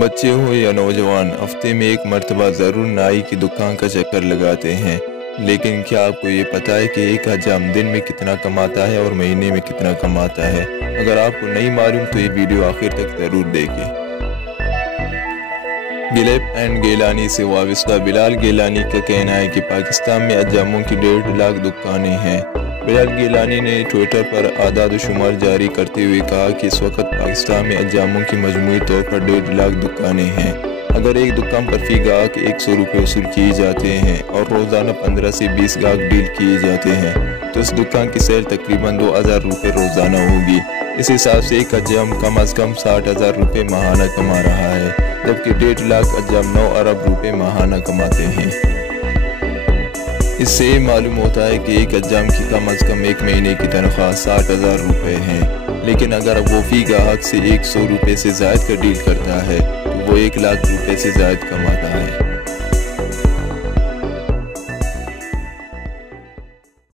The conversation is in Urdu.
بچے ہو یا نوجوان ہفتے میں ایک مرتبہ ضرور نائی کی دکان کا چکر لگاتے ہیں، لیکن کیا آپ کو یہ پتہ ہے کہ ایک حجام دن میں کتنا کماتا ہے اور مہینے میں کتنا کماتا ہے؟ اگر آپ کو نہیں معلوم تو یہ ویڈیو آخر تک ضرور دیکھیں۔ گلیب اینڈ گیلانی سے وابستہ بلال گیلانی کا کہنا ہے کہ پاکستان میں حجاموں کی 1.5 لاکھ دکانیں ہیں۔ بلال گیلانی نے ٹویٹر پر اعداد و شمار جاری کرتے ہوئے کہا کہ اس وقت پاکستان میں حجاموں کی مجموعی طور پر 1.5 لاکھ دکانیں ہیں۔ اگر ایک دکان پر فی گاہک 100 روپے وصول کیے جاتے ہیں اور روزانہ 15 سے 20 گاہک ڈیل کیے جاتے ہیں تو اس دکان کی سیل تقریباً 2000 روپے روزانہ ہوگی۔ اس حساب سے ایک حجام کم از کم 60,000 روپے ماہانہ کما رہا ہے، جبکہ 1.5 لاکھ حجام 9 ارب روپے ماہانہ کماتے ہیں۔ اس سے یہ معلوم ہوتا ہے کہ ایک حجام کی کم از کم ایک مہینے کی تنخواہ 60,000 روپے ہے، لیکن اگر وہ فی گاہک سے 100 روپے سے زائد کا ڈیل کرتا ہے تو وہ 1 لاکھ روپے سے زائد کماتا ہے۔